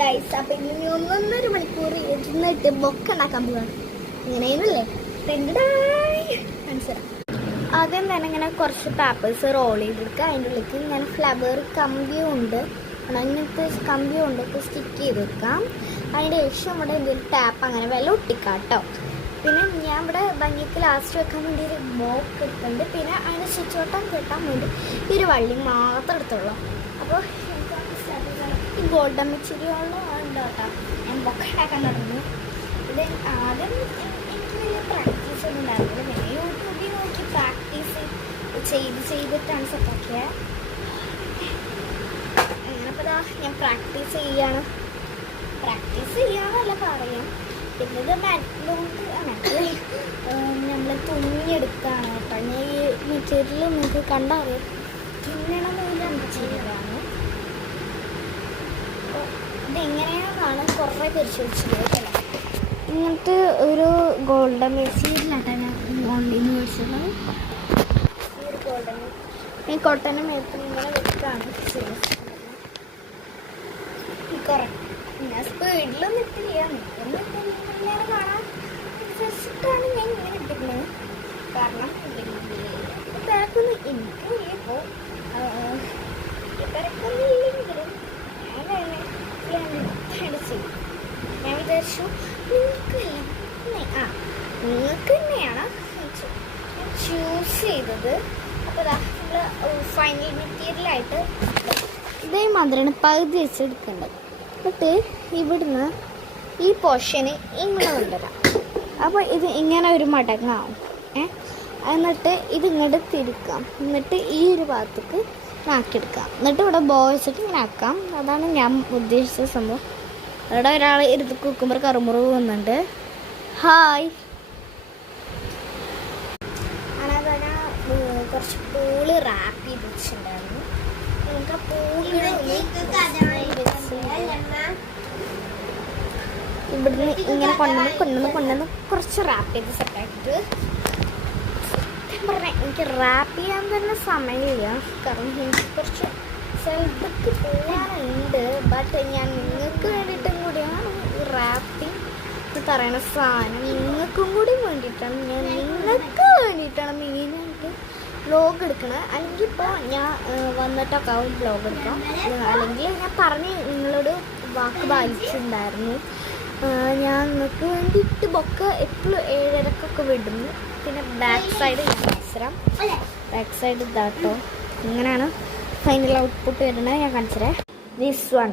Guys, അപ്പം ഇനി 1.5 മണിക്കൂർ ഇരുന്നിട്ട് ബൊക്ക ഉണ്ടാക്കാൻ പോവാണ്. ഇങ്ങനെയല്ലേ മനസ്സിലാക്കാം. ആദ്യം തന്നെ ഇങ്ങനെ കുറച്ച് പേപ്പേഴ്സ് റോൾ ചെയ്തെടുക്കുക. അതിൻ്റെ ഉള്ളിലേക്ക് ഇങ്ങനെ ഫ്ലവർ കമ്പിയും ഉണ്ട്, അങ്ങനത്തെ കമ്പിയും ഉണ്ട്, സ്റ്റിക്ക് ചെയ്ത് വെക്കാം. അതിൻ്റെ ശേഷം ഇവിടെ എന്തെങ്കിലും ടാപ്പ് അങ്ങനെ വില ഒട്ടിക്കാം കേട്ടോ. പിന്നെ ഞാൻ ഇവിടെ ഭംഗിക്ക് ലാസ്റ്റ് വെക്കാൻ വേണ്ടി ഒരു ബോക്ക് എടുക്കുന്നുണ്ട്. പിന്നെ അതിൻ്റെ സ്വിച്ച് ബട്ടൺ കെട്ടാൻ വേണ്ടി ഈ ഒരു വള്ളി മാത്രം എടുത്തുള്ളൂ. അപ്പോൾ ഈ ഗോൾഡൻ മെറ്റീരിയൽ ഉണ്ട് കേട്ടോ. ഞാൻ ബൊക്ക ഉണ്ടാക്കാൻ തുടങ്ങി. ഇത് ആദ്യം എനിക്ക് വലിയ പ്രാക്ടീസ് ഒന്നും ഉണ്ടായിരുന്നില്ല. പിന്നെ യൂട്യൂബിൽ നോക്കി പ്രാക്ടീസ് ചെയ്തിട്ടാണ് സെറ്റാക്കിയത്. അങ്ങനെപ്പോൾ ഞാൻ പ്രാക്ടീസ് ചെയ്യാന്നല്ല പറയാം. പിന്നെ ഇത് മെറ്റലുകൊണ്ട് നമ്മൾ തുന്നിയെടുക്കുകയാണ് കേട്ടോ. ഞാൻ ഈ മെറ്റീരിയൽ നിങ്ങൾക്ക് കണ്ടറിയാം, തുന്നണമെന്നുള്ള മെറ്റീരിയലാണ്. അപ്പോൾ ഇതെങ്ങനെയാണെന്നാണ് കുറേ പരിശോധിച്ചത് കേട്ടോ. ഇങ്ങനത്തെ ഒരു ഗോൾഡൻ മെറ്റീരിയലാണ് ഞാൻ ഓൺലൈനിൽ മേടിച്ചത്. ഈ ഒരു ഈ കോട്ടൻ്റെ മേത്ത് ഇങ്ങനെ വെക്കുകയാണ് ചെയ്യുന്നത്. ഞാൻ സ്പീഡിലൊന്നും ഇട്ടില്ല, ഇങ്ങനെ കാണാൻ അനുസരിച്ചിട്ടാണ് ഞാൻ ഇങ്ങനെ ഇട്ടിരുന്നത്. കാരണം തിരക്കൊന്നും എനിക്കില്ല. ഇപ്പോൾ തിരക്കൊന്നും ഇല്ലെങ്കിലും ഞാൻ ഞാൻ വിചാരിച്ചു നിങ്ങൾക്ക് തന്നെയാണ് ചൂസ് ചെയ്തത്. അപ്പോൾ നമ്മൾ ഫൈനൽ മെറ്റീരിയലായിട്ട് ഇതേ മാതിരിയാണ് പകുതി വെച്ചെടുക്കേണ്ടത്. എന്നിട്ട് ഇവിടുന്ന് ഈ പോർഷന് ഇങ്ങനെ കൊണ്ടുവരാം. അപ്പോൾ ഇത് ഇങ്ങനെ ഒരു മടങ്ങാവും. എന്നിട്ട് ഇത് ഇങ്ങോട്ട് തിരിക്കാം. എന്നിട്ട് ഈ ഒരു ഭാഗത്തേക്ക് ആക്കിയെടുക്കാം. എന്നിട്ട് ഇവിടെ ബോ വെച്ചിട്ട് ഇങ്ങനെ ആക്കാം. അതാണ് ഞാൻ ഉദ്ദേശിച്ച സംഭവം. അവിടെ ഒരാൾ ഇരുന്ന് കുക്കുമ്പോൾ കറുമുറവ് വന്നുണ്ട്. ഹായ്. അങ്ങനെ കുറച്ച് പൂള് റാപ്പ് ചെയ്ത് വെച്ചിട്ടുണ്ടായിരുന്നു. നമുക്ക് ആ പൂളിൽ ഇവിടുന്ന് ഇങ്ങനെ കൊണ്ടുവന്ന് കുറച്ച് റാപ്പ് ചെയ്ത് സെറ്റാക്കിയിട്ട് പറഞ്ഞാൽ എനിക്ക് റാപ്പ് ചെയ്യാൻ തന്നെ സമയമില്ല. കാരണം എനിക്ക് കുറച്ച് സ്ഥലത്തേക്ക് പോകാനുണ്ട്. ബട്ട് ഞാൻ നിങ്ങൾക്ക് വേണ്ടിയിട്ടും കൂടിയാണ് ഈ റാപ്പിംഗ് എന്ന് പറയുന്ന സാധനം. നിങ്ങൾക്കും കൂടി വേണ്ടിയിട്ടാണ് നിങ്ങൾക്ക് വേണ്ടിയിട്ടാണ് മെയിനായിട്ട് വ്ലോഗ് എടുക്കണത്. അല്ലെങ്കിൽ ഇപ്പോൾ ഞാൻ വന്നിട്ടൊക്കെ ആവും വ്ലോഗ് എടുക്കാം. അല്ലെങ്കിൽ ഞാൻ പറഞ്ഞ് നിങ്ങളോട് വാക്ക് പാലിച്ചിട്ടുണ്ടായിരുന്നു. ഞാൻ നിങ്ങൾക്ക് വേണ്ടിയിട്ട് ബൊക്ക എപ്പോഴും 7:30 വിടുന്നു. പിന്നെ ബാക്ക് സൈഡ് ഇതാട്ടോ. ഇങ്ങനെയാണ് ഫൈനൽ ഔട്ട്പുട്ട് വരുന്നത്. ഞാൻ കാണിച്ചത് ദിസ് വൺ.